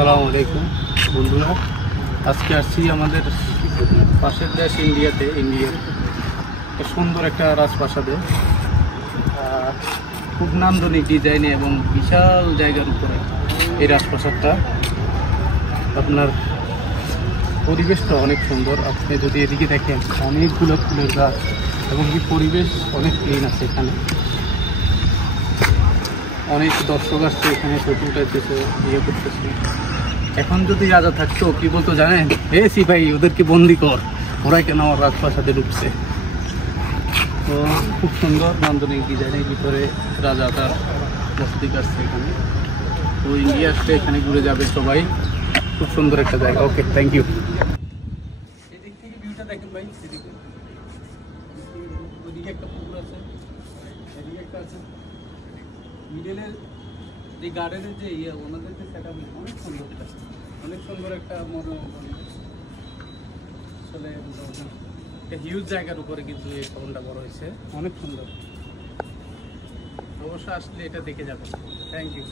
আসসালামু আলাইকুম বন্ধুরা, আজকে আসছি আমাদের পাশের দেশ ইন্ডিয়ার সুন্দর একটা রাজপ্রাসাদে। খুব নান্দনিক ডিজাইনে এবং বিশাল জায়গার উপরে এই রাজপ্রাসাদটা। আপনার পরিবেশটা অনেক সুন্দর। আপনি যদি এদিকে দেখেন অনেকগুলো ফুলের গাছ এবং কি পরিবেশ অনেক ক্লিন আছে। এখানে অনেক দর্শক আসছে, এখানে ফটো উঠাইতেছে, ইয়ে করতেছে। এখন যদি রাজা থাকতো কি বলতো জানেন? হে সিপাহি, ওদেরকে বন্দি কর, ওরা কেন আমার রাজপ্রাসাদে ঢুকছে। তো খুব সুন্দর নান্দনিক ডিজাইনের ভিতরে রাজা তার বসতি আসছে এখানে। তো ইন্ডিয়া আসলে এখানে ঘুরে যাবে সবাই। খুব সুন্দর একটা জায়গা। ওকে, থ্যাংক ইউ। এদিক থেকে ভিউটা দেখেন ভাই, এদিকে ওদিকে একটা পুকুর আছে, এদিকে একটা আছে। মিডলের যে গার্ডেনের যে ওনাদের যে সেট আপ অনেক সুন্দর, অনেক সুন্দর একটা আসলে হিউজ জায়গার উপরে কিন্তু এই ভবনটা বড় হয়েছে, অনেক সুন্দর। অবশ্যই আসলে এটা দেখে যাবেন। Thank you.